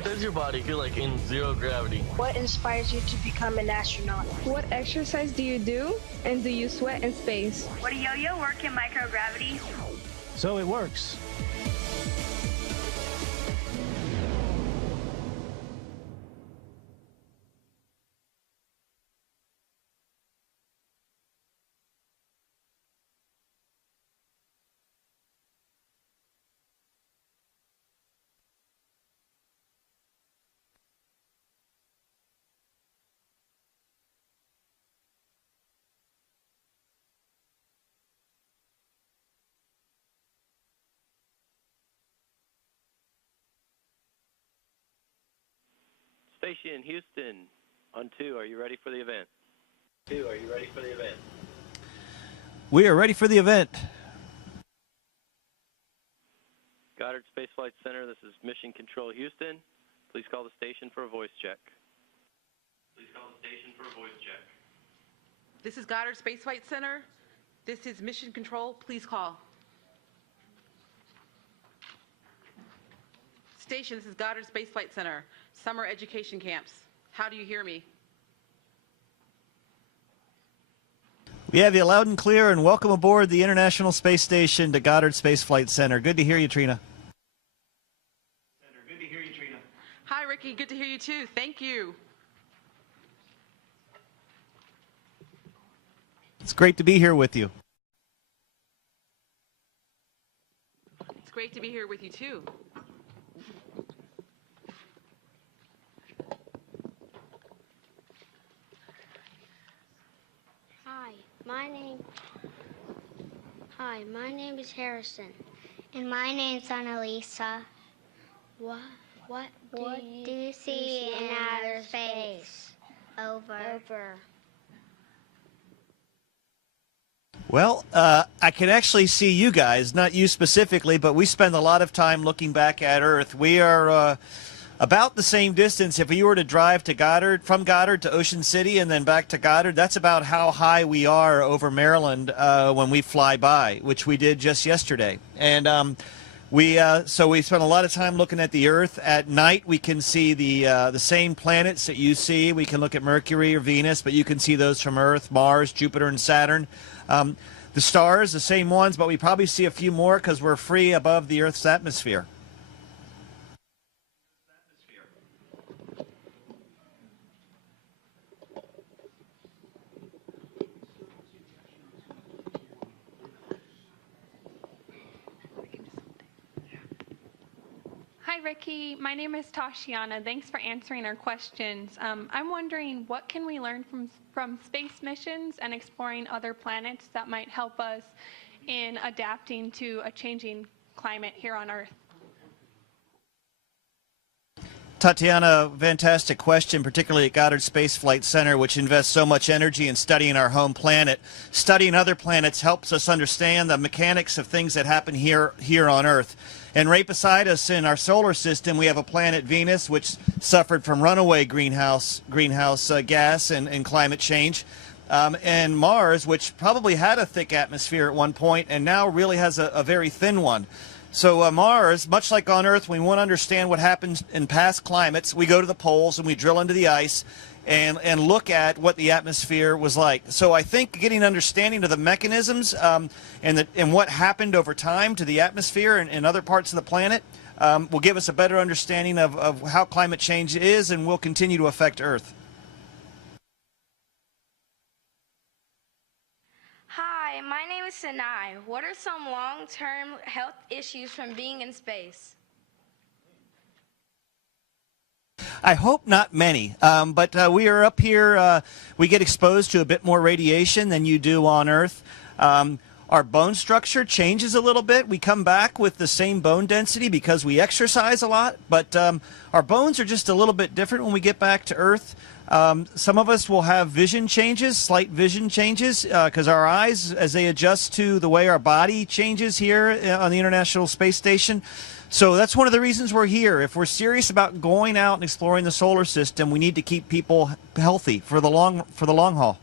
What does your body feel like in zero gravity? What inspires you to become an astronaut? What exercise do you do, and do you sweat in space? Would a yo-yo work in microgravity? So it works. Station Houston, on 2, are you ready for the event? 2, are you ready for the event? We are ready for the event. Goddard Space Flight Center, this is Mission Control Houston. Please call the station for a voice check. Please call the station for a voice check. This is Goddard Space Flight Center. This is Mission Control. Please call. Station, this is Goddard Space Flight Center. Summer education camps. How do you hear me? We have you loud and clear, and welcome aboard the International Space Station to Goddard Space Flight Center. Good to hear you, Trina. Good to hear you, Trina. Hi, Ricky. Good to hear you, too. Thank you. It's great to be here with you. It's great to be here with you, too. My name is Harrison. And my name's Annalisa. What do you see in outer space? Over. Well, I can actually see you guys, not you specifically, but we spend a lot of time looking back at Earth. We are about the same distance. If you were to drive to Goddard, from Goddard to Ocean City and then back to Goddard, that's about how high we are over Maryland when we fly by, which we did just yesterday. And so we spent a lot of time looking at the Earth. At night, we can see the same planets that you see. We can look at Mercury or Venus, but you can see those from Earth, Mars, Jupiter, and Saturn. The stars, the same ones, but we probably see a few more because we're free above the Earth's atmosphere. Hi, Ricky. My name is Tashiana. Thanks for answering our questions. I'm wondering, what can we learn from space missions and exploring other planets that might help us in adapting to a changing climate here on Earth? Tatiana, fantastic question, particularly at Goddard Space Flight Center, which invests so much energy in studying our home planet. Studying other planets helps us understand the mechanics of things that happen here on Earth. And right beside us in our solar system, we have a planet, Venus, which suffered from runaway greenhouse gas and climate change. And Mars, which probably had a thick atmosphere at one point and now really has a very thin one. So Mars, much like on Earth, when we want to understand what happens in past climates, we go to the poles and we drill into the ice and look at what the atmosphere was like. So I think getting an understanding of the mechanisms and what happened over time to the atmosphere and other parts of the planet will give us a better understanding of how climate change is and will continue to affect Earth. Hi, my name is Sinai. What are some long-term health issues from being in space? I hope not many, but we are up here, we get exposed to a bit more radiation than you do on Earth. Our bone structure changes a little bit. We come back with the same bone density because we exercise a lot, but our bones are just a little bit different when we get back to Earth. Some of us will have vision changes, slight vision changes, because our eyes, as they adjust to the way our body changes here on the International Space Station. So that's one of the reasons we're here. If we're serious about going out and exploring the solar system, we need to keep people healthy for the long haul.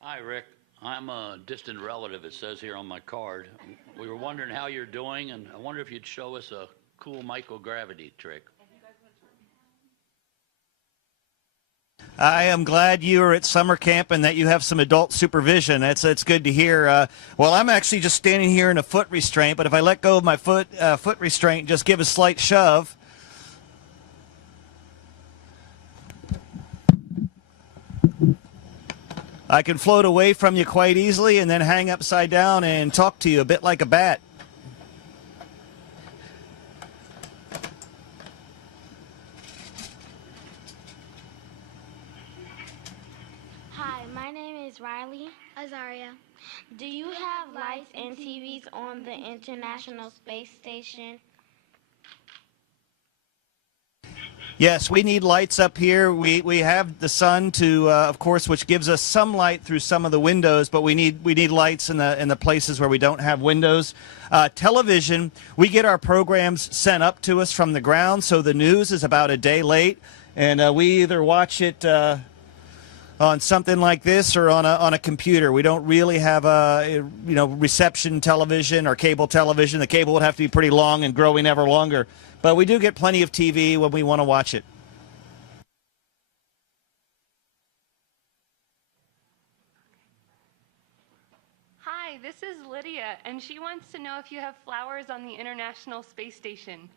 Hi, Rick. I'm a distant relative, it says here on my card. We were wondering how you're doing, and I wonder if you'd show us a cool microgravity trick. I am glad you are at summer camp and that you have some adult supervision. That's good to hear. Well, I'm actually just standing here in a foot restraint, but if I let go of my foot restraint and just give a slight shove, I can float away from you quite easily and then hang upside down and talk to you a bit like a bat. Hi, my name is Riley Azaria. Do you have lights and TVs on the International Space Station? Yes, we need lights up here. We have the sun to, of course, which gives us some light through some of the windows, but we need lights in the places where we don't have windows. Television, we get our programs sent up to us from the ground, so the news is about a day late, and we either watch it on something like this or on a computer. We don't really have a reception television or cable television. The cable would have to be pretty long and growing ever longer. But we do get plenty of TV when we want to watch it. Hi, this is Lydia, and she wants to know if you have flowers on the International Space Station.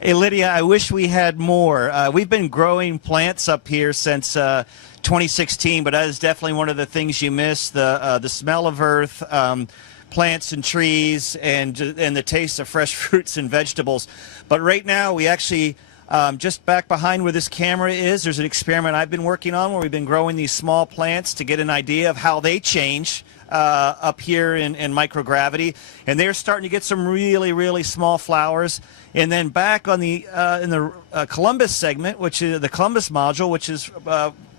Hey, Lydia, I wish we had more. We've been growing plants up here since 2016, but that is definitely one of the things you miss, the smell of earth, plants and trees, and the taste of fresh fruits and vegetables. But right now, we actually, just back behind where this camera is, there's an experiment I've been working on where we've been growing these small plants to get an idea of how they change up here in microgravity. And they're starting to get some really, really small flowers. And then back on the in the Columbus segment, which is the Columbus module, which is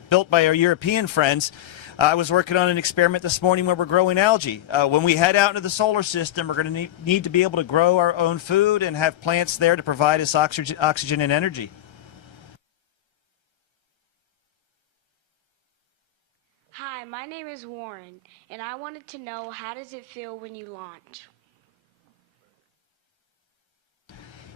built by our European friends, I was working on an experiment this morning where we're growing algae. When we head out into the solar system, we're going to need to be able to grow our own food and have plants there to provide us oxygen and energy. Hi, my name is Warren, and I wanted to know, how does it feel when you launch?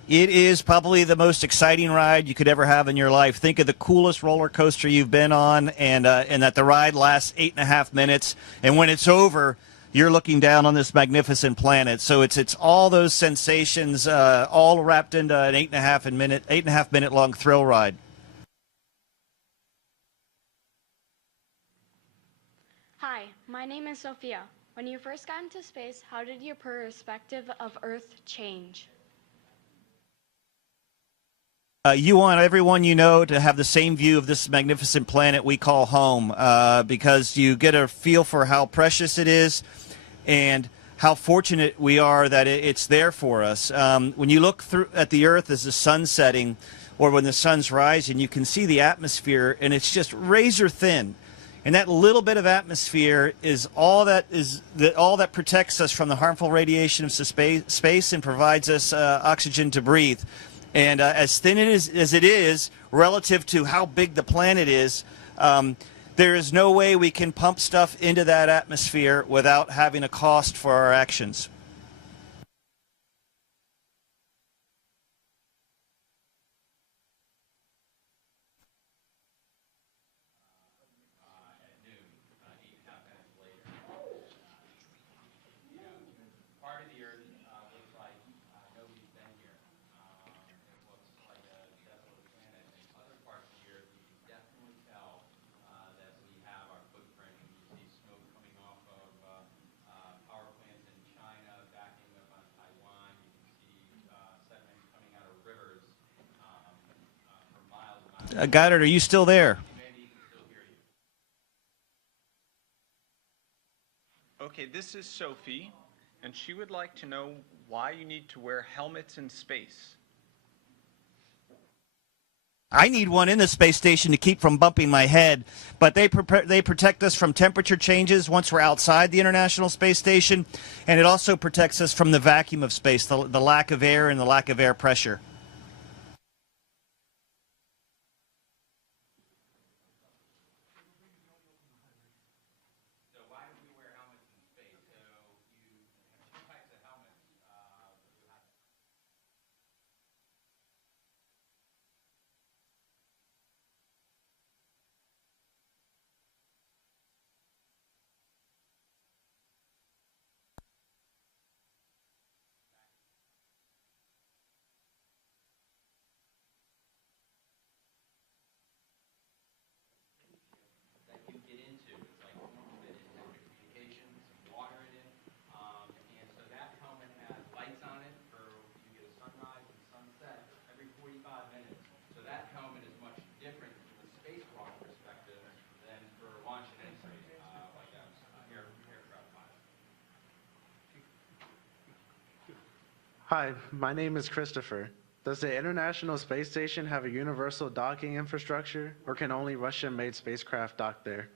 It is probably the most exciting ride you could ever have in your life. Think of the coolest roller coaster you've been on, and that the ride lasts 8.5 minutes. And when it's over, you're looking down on this magnificent planet. So it's all those sensations, all wrapped into an 8.5 minute long thrill ride. Hi, my name is Sophia. When you first got into space, how did your perspective of Earth change? You want everyone you know to have the same view of this magnificent planet we call home, because you get a feel for how precious it is and how fortunate we are that it's there for us. When you look at the Earth as the sun's setting or when the sun's rising, you can see the atmosphere, and it's just razor thin. And that little bit of atmosphere is all that protects us from the harmful radiation of space and provides us oxygen to breathe. And as thin as it is relative to how big the planet is, there is no way we can pump stuff into that atmosphere without having a cost for our actions. Goddard, are you still there? Okay, this is Sophie, and she would like to know why you need to wear helmets in space. I need one in the space station to keep from bumping my head, but they protect us from temperature changes once we're outside the International Space Station, and it also protects us from the vacuum of space, the lack of air and the lack of air pressure. Hi, my name is Christopher. Does the International Space Station have a universal docking infrastructure, or can only Russian-made spacecraft dock there?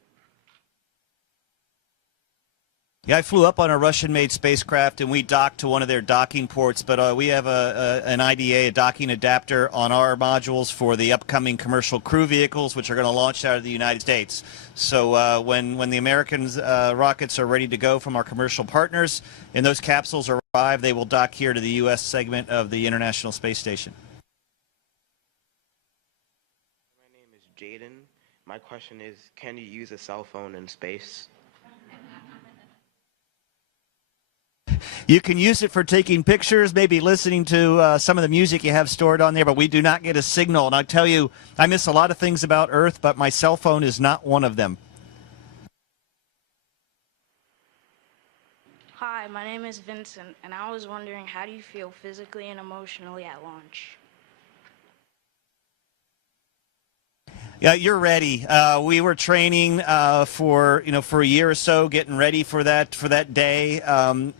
Yeah, I flew up on a Russian-made spacecraft, and we docked to one of their docking ports. But we have an IDA, a docking adapter, on our modules for the upcoming commercial crew vehicles, which are going to launch out of the United States. So when the American rockets are ready to go from our commercial partners, and those capsules arrive, they will dock here to the U.S. segment of the International Space Station. My name is Jaden. My question is, can you use a cell phone in space? You can use it for taking pictures, maybe listening to some of the music you have stored on there, but we do not get a signal. And I tell you, I miss a lot of things about Earth, but my cell phone is not one of them. Hi, my name is Vincent, and I was wondering, how do you feel physically and emotionally at launch? Yeah, you're ready. We were training for a year or so, getting ready for that day.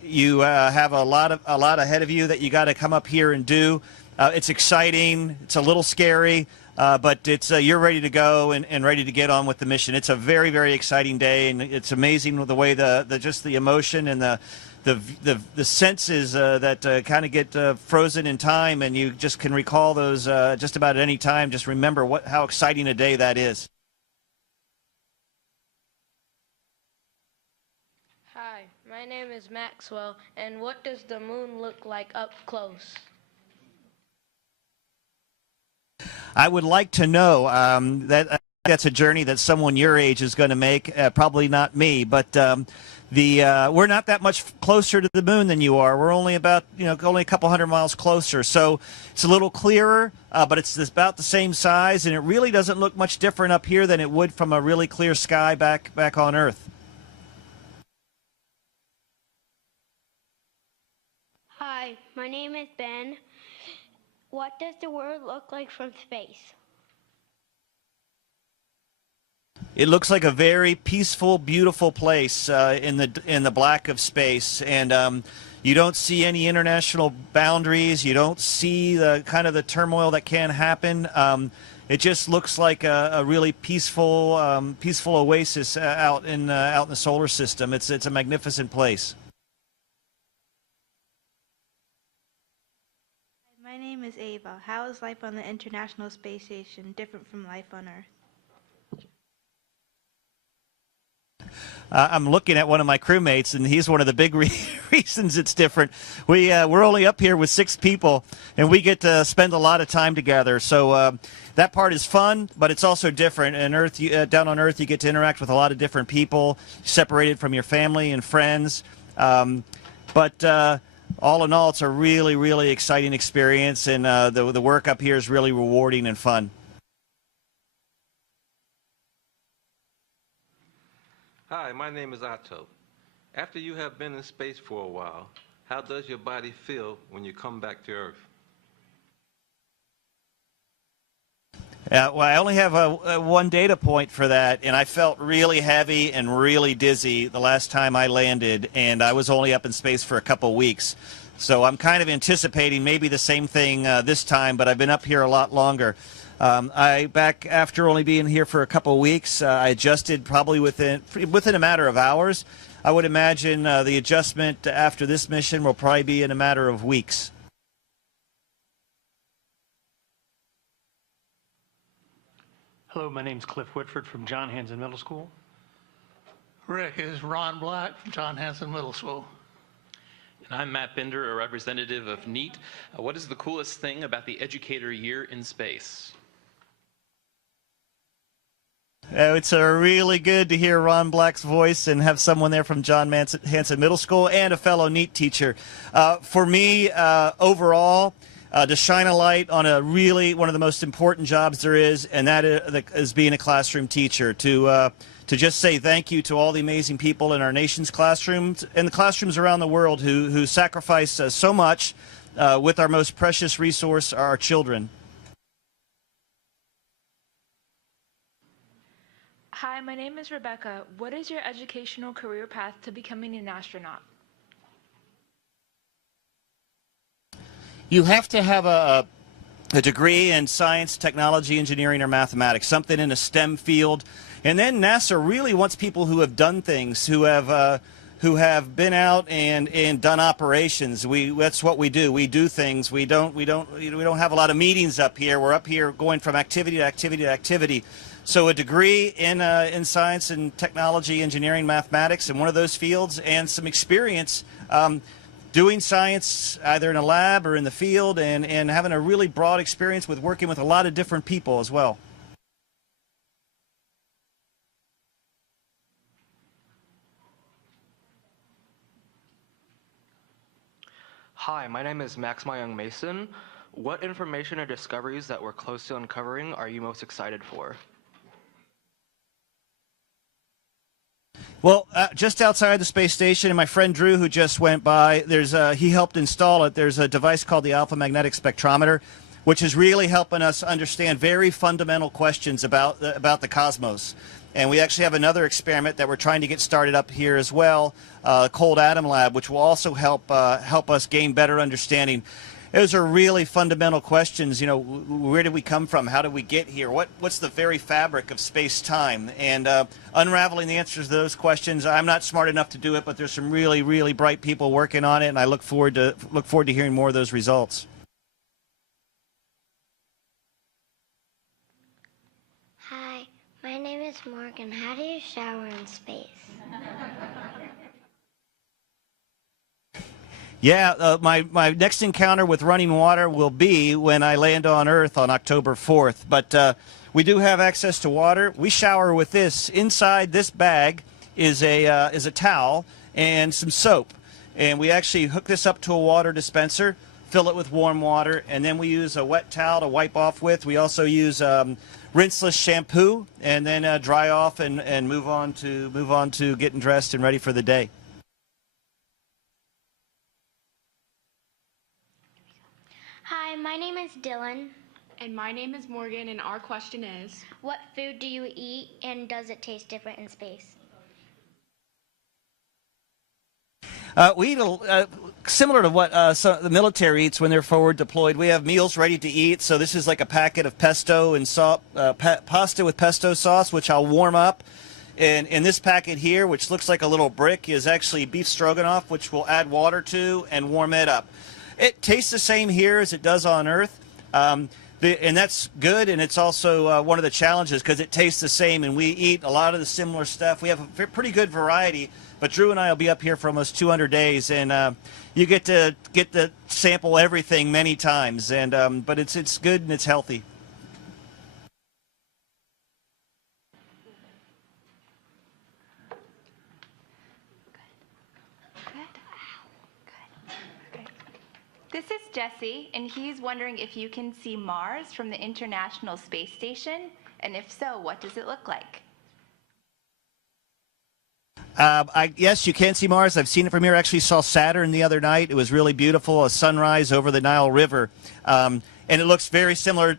You have a lot ahead of you that you got to come up here and do. It's exciting. It's a little scary, but it's you're ready to go and ready to get on with the mission. It's a very, very exciting day, and it's amazing the way just the emotion and the senses that kind of get frozen in time, and you just can recall those just about at any time. Just remember how exciting a day that is. Hi, my name is Maxwell, and what does the moon look like up close? I would like to know. That's a journey that someone your age is going to make. Probably not me, but we're not that much closer to the moon than you are. We're only about only a couple hundred miles closer, so it's a little clearer, but it's about the same size, and it really doesn't look much different up here than it would from a really clear sky back on Earth. Hi, my name is Ben. What does the world look like from space? It looks like a very peaceful, beautiful place in the black of space, and you don't see any international boundaries. You don't see the kind of the turmoil that can happen. It just looks like a really peaceful oasis out in the solar system. It's a magnificent place. My name is Ava. How is life on the International Space Station different from life on Earth? I'm looking at one of my crewmates, and he's one of the big reasons it's different. We're only up here with 6 people, and we get to spend a lot of time together. So that part is fun, but it's also different. And down on Earth, you get to interact with a lot of different people, separated from your family and friends. But all in all, it's a really, really exciting experience, and the work up here is really rewarding and fun. Hi, my name is Otto. After you have been in space for a while, how does your body feel when you come back to Earth? Well, I only have one data point for that, and I felt really heavy and really dizzy the last time I landed, and I was only up in space for a couple weeks. So I'm kind of anticipating maybe the same thing this time, but I've been up here a lot longer. Back after only being here for a couple weeks, I adjusted probably within a matter of hours. I would imagine the adjustment after this mission will probably be in a matter of weeks. Hello, my name's Cliff Whitford from John Hanson Middle School. Rick is Ron Black from John Hanson Middle School. And I'm Matt Binder, a representative of NEAT. What is the coolest thing about the Educator Year in space? It's really good to hear Ron Black's voice and have someone there from John Hanson Middle School and a fellow NEAT teacher. For me, overall, to shine a light on one of the most important jobs there is, and that is being a classroom teacher. To just say thank you to all the amazing people in our nation's classrooms and the classrooms around the world who sacrifice so much with our most precious resource, our children. Hi, my name is Rebecca. What is your educational career path to becoming an astronaut? You have to have a degree in science, technology, engineering, or mathematics, something in a STEM field. And then NASA really wants people who have done things, who have been out and done operations. That's what we do. We do things. We don't have a lot of meetings up here. We're up here going from activity to activity to activity. So a degree in science and technology, engineering, mathematics, in one of those fields, and some experience doing science either in a lab or in the field, and having a really broad experience with working with a lot of different people as well. Hi, my name is Max Myung Mason. What information or discoveries that we're close to uncovering are you most excited for? Well, just outside the space station, and my friend Drew, who just went by, he helped install it. There's a device called the Alpha Magnetic Spectrometer, which is really helping us understand very fundamental questions about the cosmos. And we actually have another experiment that we're trying to get started up here as well, Cold Atom Lab, which will also help us gain better understanding. Those are really fundamental questions. You know, where did we come from? How did we get here? What's the very fabric of space-time? And unraveling the answers to those questions, I'm not smart enough to do it, but there's some really, really bright people working on it, and I look forward to hearing more of those results. Hi, my name is Morgan. How do you shower in space? Yeah, my next encounter with running water will be when I land on Earth on October 4th. But we do have access to water. We shower with this. Inside this bag is a towel and some soap. And we actually hook this up to a water dispenser, fill it with warm water, and then we use a wet towel to wipe off with. We also use rinseless shampoo, and then dry off and move on to getting dressed and ready for the day. Hi, my name is Dylan. And my name is Morgan, and our question is, What food do you eat, and does it taste different in space? We eat similar to what the military eats when they're forward deployed. We have meals ready to eat. So this is like a packet of pesto and pasta with pesto sauce, which I'll warm up. And in this packet here, which looks like a little brick, is actually beef stroganoff, which we'll add water to and warm it up. It tastes the same here as it does on Earth, and that's good, and it's also one of the challenges because it tastes the same, and we eat a lot of the similar stuff. We have a pretty good variety, but Drew and I will be up here for almost 200 days, and you get to sample everything many times, and but it's good and it's healthy. This is Jesse, and he's wondering if you can see Mars from the International Space Station, and if so, what does it look like? Yes, you can see Mars. I've seen it from here. I actually saw Saturn the other night. It was really beautiful, a sunrise over the Nile River, and it looks very similar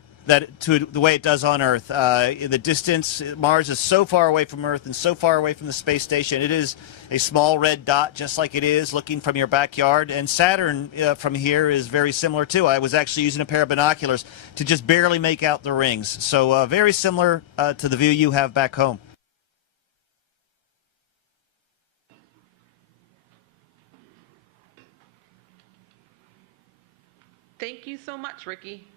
to the way it does on Earth. The distance, Mars is so far away from Earth and so far away from the space station. It is a small red dot, just like it is looking from your backyard. And Saturn from here is very similar too. I was actually using a pair of binoculars to just barely make out the rings. So very similar to the view you have back home. Thank you so much, Ricky.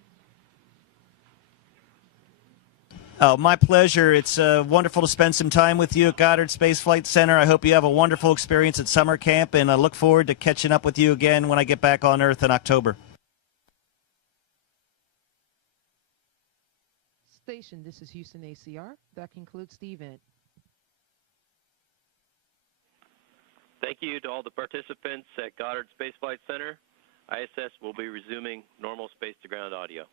Oh, my pleasure. It's wonderful to spend some time with you at Goddard Space Flight Center. I hope you have a wonderful experience at summer camp, and I look forward to catching up with you again when I get back on Earth in October. Station, this is Houston ACR. That concludes the event. Thank you to all the participants at Goddard Space Flight Center. ISS will be resuming normal space-to-ground audio.